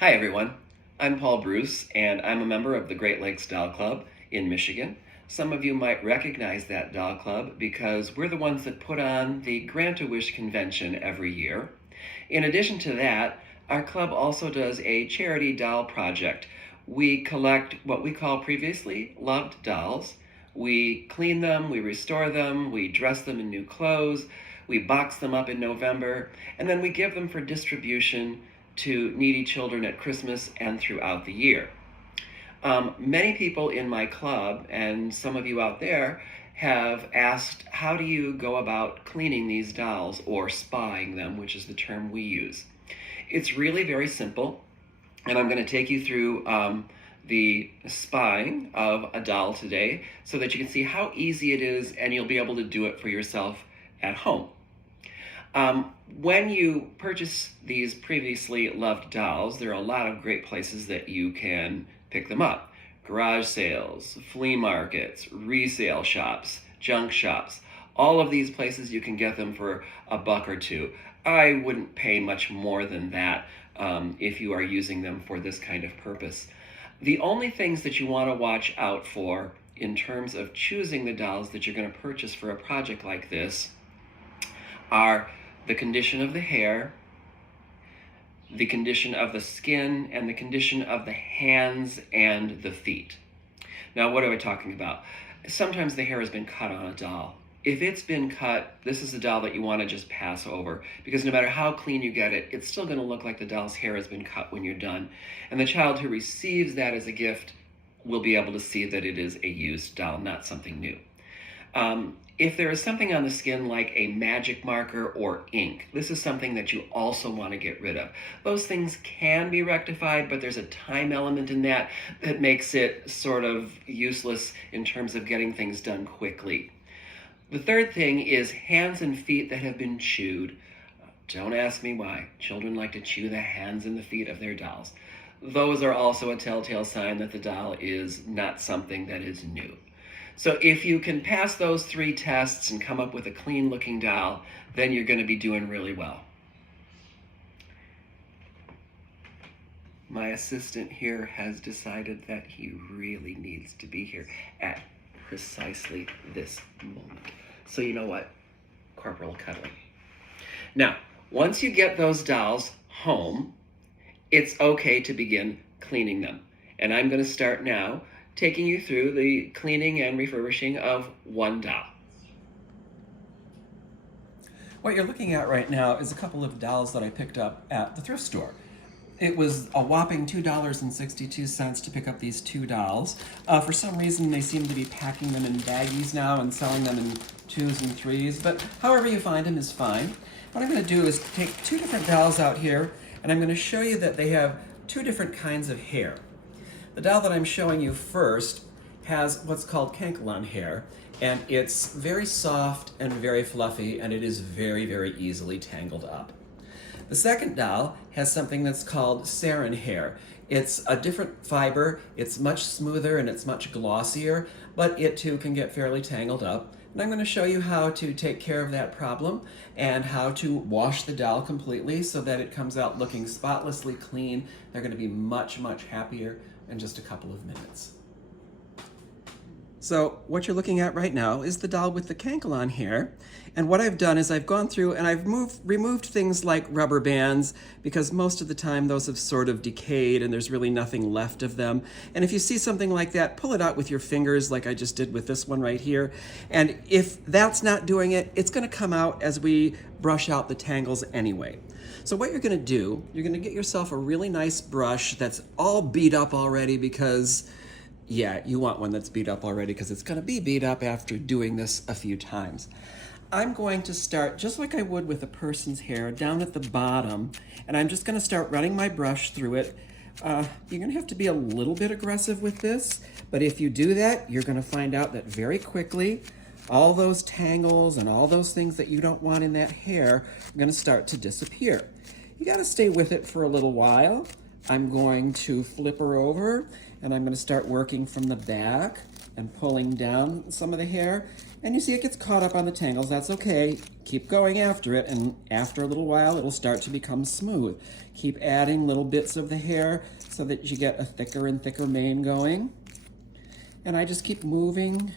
Hi everyone, I'm Paul Bruce and I'm a member of the Great Lakes Doll Club in Michigan. Some of you might recognize that doll club because we're the ones that put on the Grant-A-Wish convention every year. In addition to that, our club also does a charity doll project. We collect what we call previously loved dolls. We clean them, we restore them, we dress them in new clothes, we box them up in November, and then we give them for distribution to needy children at Christmas and throughout the year. Many people in my club and some of you out there have asked, how do you go about cleaning these dolls or spying them, which is the term we use. It's really very simple, and I'm going to take you through the spying of a doll today so that you can see how easy it is and you'll be able to do it for yourself at home. When you purchase these previously loved dolls, there are a lot of great places that you can pick them up. Garage sales, flea markets, resale shops, junk shops. All of these places you can get them for $1 or $2. I wouldn't pay much more than that if you are using them for this kind of purpose. The only things that you want to watch out for in terms of choosing the dolls that you're going to purchase for a project like this are the condition of the hair, the condition of the skin, and the condition of the hands and the feet. Now, what are we talking about? Sometimes the hair has been cut on a doll. If it's been cut, this is a doll that you want to just pass over, because no matter how clean you get it, it's still going to look like the doll's hair has been cut when you're done. And the child who receives that as a gift will be able to see that it is a used doll, not something new. If there is something on the skin like a magic marker or ink, this is something that you also want to get rid of. Those things can be rectified, but there's a time element in that that makes it sort of useless in terms of getting things done quickly. The third thing is hands and feet that have been chewed. Don't ask me why. Children like to chew the hands and the feet of their dolls. Those are also a telltale sign that the doll is not something that is new. So if you can pass those 3 tests and come up with a clean looking doll, then you're going to be doing really well. My assistant here has decided that he really needs to be here at precisely this moment. So you know what? Corporal cuddling. Now, once you get those dolls home, it's okay to begin cleaning them. And I'm going to start now taking you through the cleaning and refurbishing of one doll. What you're looking at right now is a couple of dolls that I picked up at the thrift store. It was a whopping $2.62 to pick up these 2 dolls. For some reason, they seem to be packing them in baggies now and selling them in 2s and 3s, but however you find them is fine. What I'm going to do is take 2 different dolls out here, and I'm going to show you that they have 2 different kinds of hair. The doll that I'm showing you first has what's called cankalon hair, and it's very soft and very fluffy, and it is very, very easily tangled up. The second doll has something that's called sarin hair. It's a different fiber, it's much smoother and it's much glossier, but it too can get fairly tangled up. And I'm going to show you how to take care of that problem and how to wash the doll completely so that it comes out looking spotlessly clean. They're going to be much, much happier in just a couple of minutes. So what you're looking at right now is the doll with the cankalon hair. And what I've done is I've gone through and I've removed things like rubber bands because most of the time those have sort of decayed and there's really nothing left of them. And if you see something like that, pull it out with your fingers like I just did with this one right here. And if that's not doing it, it's going to come out as we brush out the tangles anyway. So what you're going to do, you're going to get yourself a really nice brush that's all beat up already because yeah, you want one that's beat up already because it's going to be beat up after doing this a few times. I'm going to start just like I would with a person's hair down at the bottom, and I'm just going to start running my brush through it. You're going to have to be a little bit aggressive with this, but if you do that, you're going to find out that very quickly all those tangles and all those things that you don't want in that hair are going to start to disappear. You got to stay with it for a little while. I'm going to flip her over and I'm going to start working from the back and pulling down some of the hair. And you see it gets caught up on the tangles. That's okay. Keep going after it, and after a little while, it'll start to become smooth. Keep adding little bits of the hair so that you get a thicker and thicker mane going. And I just keep moving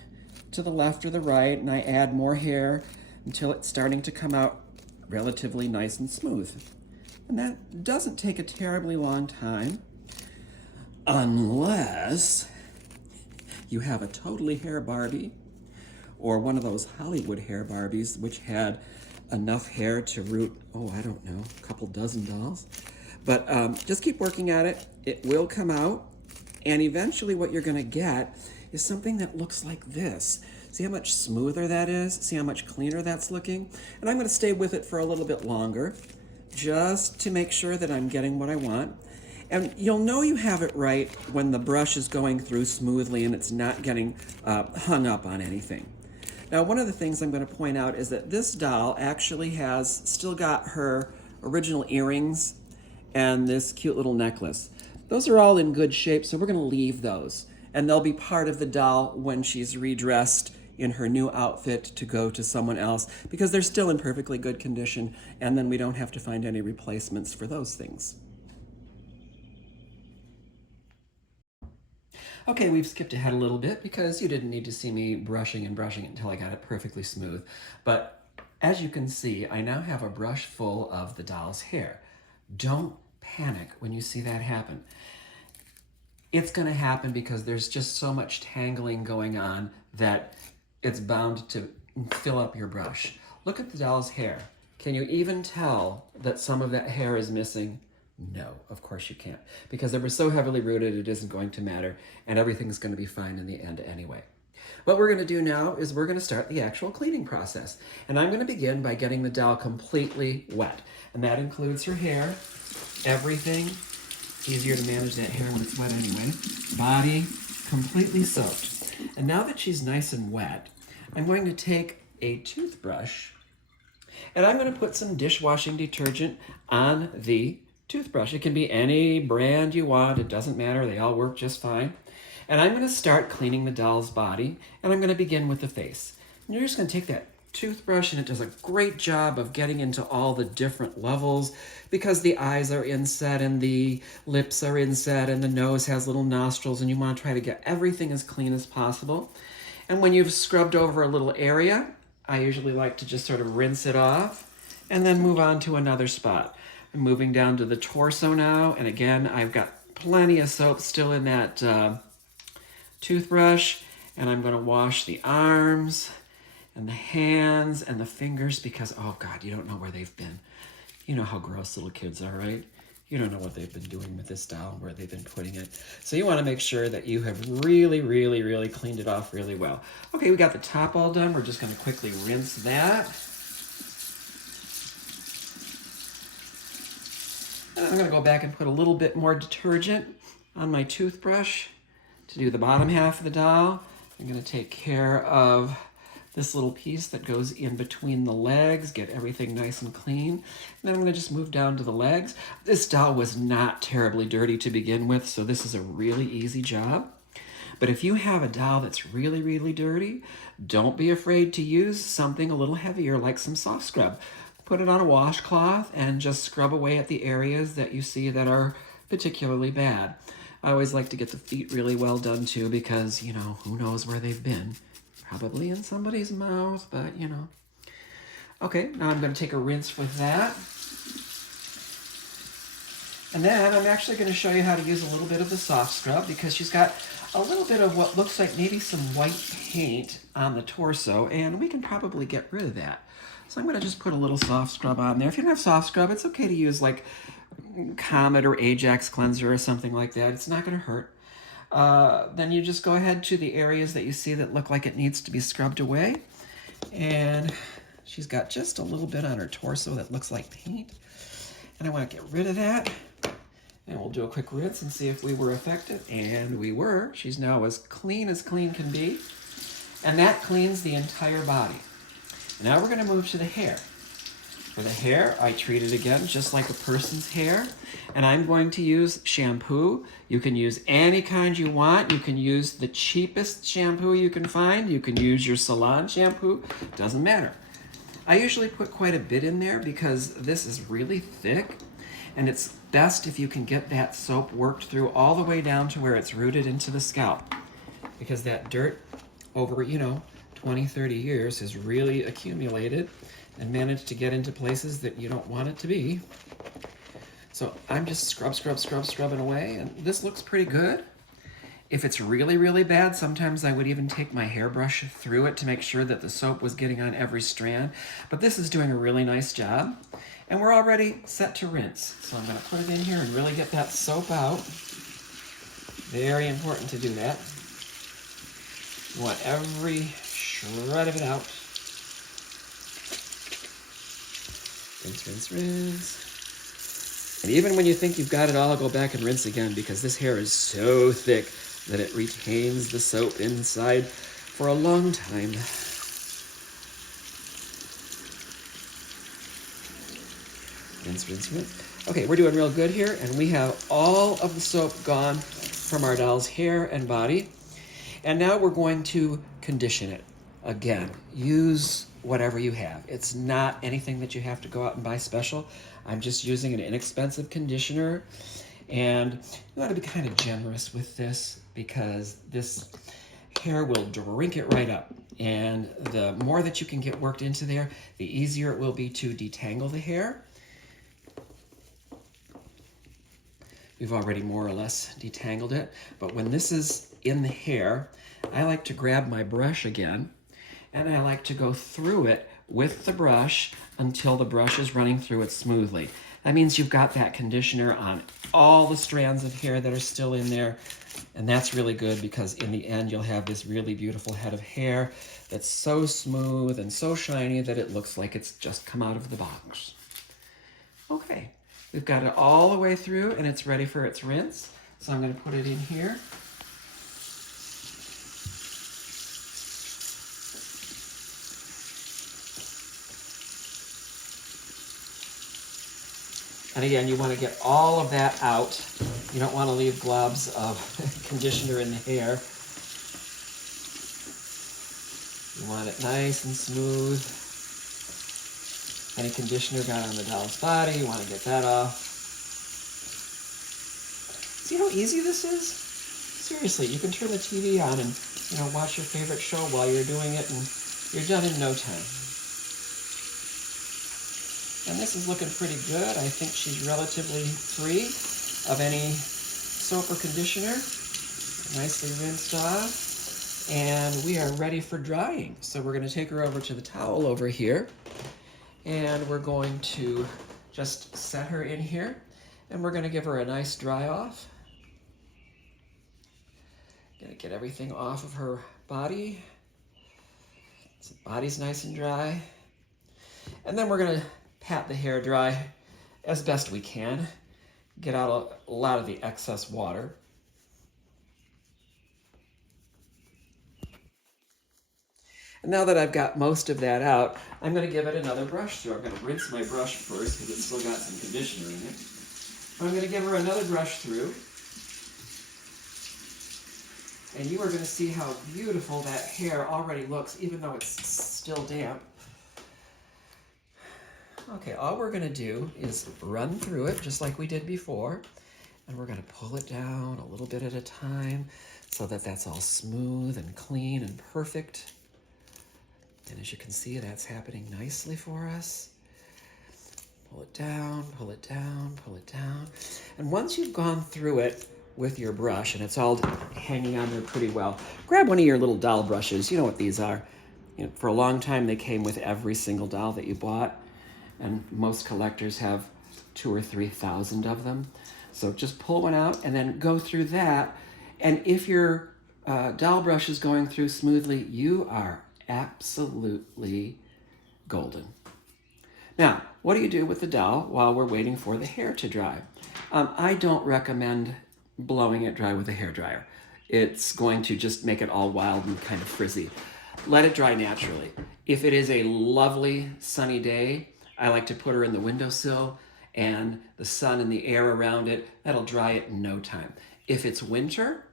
to the left or the right, and I add more hair until it's starting to come out relatively nice and smooth. And that doesn't take a terribly long time, unless you have a totally hair Barbie or one of those Hollywood hair Barbies, which had enough hair to root, oh, I don't know, a couple dozen dolls. But just keep working at it. It will come out. And eventually what you're gonna get is something that looks like this. See how much smoother that is? See how much cleaner that's looking? And I'm gonna stay with it for a little bit longer, just to make sure that I'm getting what I want. And you'll know you have it right when the brush is going through smoothly and it's not getting hung up on anything. Now, one of the things I'm going to point out is that this doll actually has still got her original earrings and this cute little necklace. Those are all in good shape, so we're going to leave those. And they'll be part of the doll when she's redressed in her new outfit to go to someone else, because they're still in perfectly good condition, and then we don't have to find any replacements for those things. Okay, we've skipped ahead a little bit because you didn't need to see me brushing and brushing until I got it perfectly smooth. But as you can see, I now have a brush full of the doll's hair. Don't panic when you see that happen. It's going to happen because there's just so much tangling going on that it's bound to fill up your brush. Look at the doll's hair. Can you even tell that some of that hair is missing? No, of course you can't, because they were so heavily rooted it isn't going to matter, and everything's going to be fine in the end anyway. What we're going to do now is we're going to start the actual cleaning process, and I'm going to begin by getting the doll completely wet, and that includes her hair, everything. It's easier to manage that hair when it's wet anyway. Body, completely soaked. And now that she's nice and wet, I'm going to take a toothbrush, and I'm going to put some dishwashing detergent on the toothbrush. It can be any brand you want. It doesn't matter. They all work just fine. And I'm going to start cleaning the doll's body, and I'm going to begin with the face. And you're just going to take that toothbrush, and it does a great job of getting into all the different levels, because the eyes are inset and the lips are inset and the nose has little nostrils, and you want to try to get everything as clean as possible. And when you've scrubbed over a little area, I usually like to just sort of rinse it off and then move on to another spot. I'm moving down to the torso now, and again, I've got plenty of soap still in that toothbrush, and I'm going to wash the arms and the hands and the fingers because, oh God, you don't know where they've been. You know how gross little kids are, right? You don't know what they've been doing with this doll, where they've been putting it. So you want to make sure that you have really, really, really cleaned it off really well. Okay, we got the top all done. We're just going to quickly rinse that. And I'm going to go back and put a little bit more detergent on my toothbrush to do the bottom half of the doll. I'm going to take care of this little piece that goes in between the legs, get everything nice and clean. And then I'm going to just move down to the legs. This doll was not terribly dirty to begin with, so this is a really easy job. But if you have a doll that's really, really dirty, don't be afraid to use something a little heavier like some soft scrub. Put it on a washcloth and just scrub away at the areas that you see that are particularly bad. I always like to get the feet really well done too, because, you know, who knows where they've been. Probably in somebody's mouth, but you know. Okay, now I'm going to take a rinse with that. And then I'm actually going to show you how to use a little bit of the soft scrub, because she's got a little bit of what looks like maybe some white paint on the torso, and we can probably get rid of that. So I'm going to just put a little soft scrub on there. If you don't have soft scrub, it's okay to use like Comet or Ajax cleanser or something like that. It's not going to hurt. Then you just go ahead to the areas that you see that look like it needs to be scrubbed away. And she's got just a little bit on her torso that looks like paint. And I want to get rid of that. And we'll do a quick rinse and see if we were effective. And we were. She's now as clean can be. And that cleans the entire body. Now we're going to move to the hair. For the hair, I treat it again just like a person's hair. And I'm going to use shampoo. You can use any kind you want. You can use the cheapest shampoo you can find. You can use your salon shampoo. Doesn't matter. I usually put quite a bit in there because this is really thick. And it's best if you can get that soap worked through all the way down to where it's rooted into the scalp. Because that dirt over, 20, 30 years has really accumulated and managed to get into places that you don't want it to be. So I'm just scrubbing away, and this looks pretty good. If it's really, really bad, sometimes I would even take my hairbrush through it to make sure that the soap was getting on every strand. But this is doing a really nice job. And we're already set to rinse. So I'm gonna put it in here and really get that soap out. Very important to do that. You want every shred of it out. Rinse, rinse, rinse. And even when you think you've got it all, go back and rinse again because this hair is so thick that it retains the soap inside for a long time. Rinse, rinse, rinse. Okay, we're doing real good here, and we have all of the soap gone from our doll's hair and body. And now we're going to condition it. Again, use whatever you have. It's not anything that you have to go out and buy special. I'm just using an inexpensive conditioner. And you want to be kind of generous with this because this hair will drink it right up. And the more that you can get worked into there, the easier it will be to detangle the hair. We've already more or less detangled it, but when this is in the hair, I like to grab my brush again, and I like to go through it with the brush until the brush is running through it smoothly. That means you've got that conditioner on all the strands of hair that are still in there, and that's really good because in the end you'll have this really beautiful head of hair that's so smooth and so shiny that it looks like it's just come out of the box. Okay. We've got it all the way through and it's ready for its rinse. So I'm going to put it in here. And again, you want to get all of that out. You don't want to leave globs of conditioner in the hair. You want it nice and smooth. Any conditioner got on the doll's body, you want to get that off. See how easy this is? Seriously, you can turn the TV on and watch your favorite show while you're doing it, and you're done in no time. And this is looking pretty good. I think she's relatively free of any soap or conditioner. Nicely rinsed off. And we are ready for drying. So we're going to take her over to the towel over here. And we're going to just set her in here, and we're going to give her a nice dry off. Going to get everything off of her body. So the body's nice and dry. And then we're going to pat the hair dry as best we can. Get out a lot of the excess water. And now that I've got most of that out, I'm going to give it another brush through. I'm going to rinse my brush first because it's still got some conditioner in it. I'm going to give her another brush through. And you are going to see how beautiful that hair already looks, even though it's still damp. Okay, all we're going to do is run through it just like we did before. And we're going to pull it down a little bit at a time so that that's all smooth and clean and perfect. And as you can see, that's happening nicely for us. Pull it down, pull it down, pull it down. And once you've gone through it with your brush and it's all hanging on there pretty well, grab one of your little doll brushes. You know what these are. For a long time, they came with every single doll that you bought. And most collectors have 2,000 or 3,000 of them. So just pull one out and then go through that. And if your doll brush is going through smoothly, you are absolutely golden. Now, what do you do with the doll while we're waiting for the hair to dry? I don't recommend blowing it dry with a hairdryer. It's going to just make it all wild and kind of frizzy. Let it dry naturally. If it is a lovely sunny day, I like to put her in the windowsill and the sun and the air around it, that'll dry it in no time. If it's winter,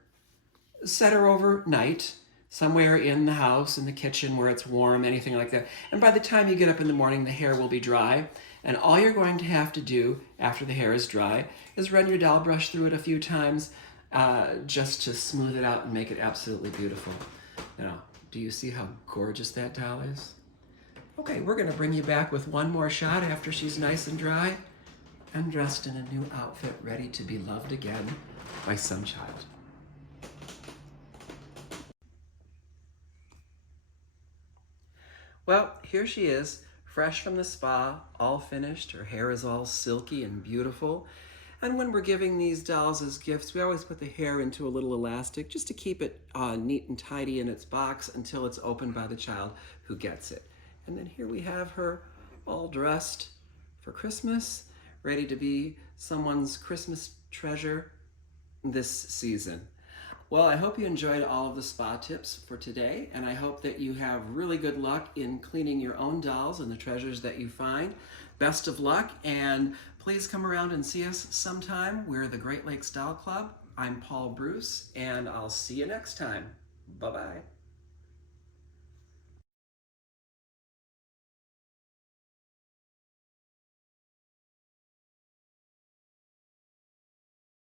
set her overnight somewhere in the house, in the kitchen where it's warm, anything like that. And by the time you get up in the morning, the hair will be dry. And all you're going to have to do after the hair is dry is run your doll brush through it a few times just to smooth it out and make it absolutely beautiful. Now, do you see how gorgeous that doll is? Okay, we're going to bring you back with one more shot after she's nice and dry and dressed in a new outfit, ready to be loved again by some child. Well, here she is, fresh from the spa, all finished. Her hair is all silky and beautiful. And when we're giving these dolls as gifts, we always put the hair into a little elastic just to keep it neat and tidy in its box until it's opened by the child who gets it. And then here we have her all dressed for Christmas, ready to be someone's Christmas treasure this season. Well, I hope you enjoyed all of the spa tips for today, and I hope that you have really good luck in cleaning your own dolls and the treasures that you find. Best of luck, and please come around and see us sometime. We're the Great Lakes Doll Club. I'm Paul Bruce, and I'll see you next time. Bye-bye.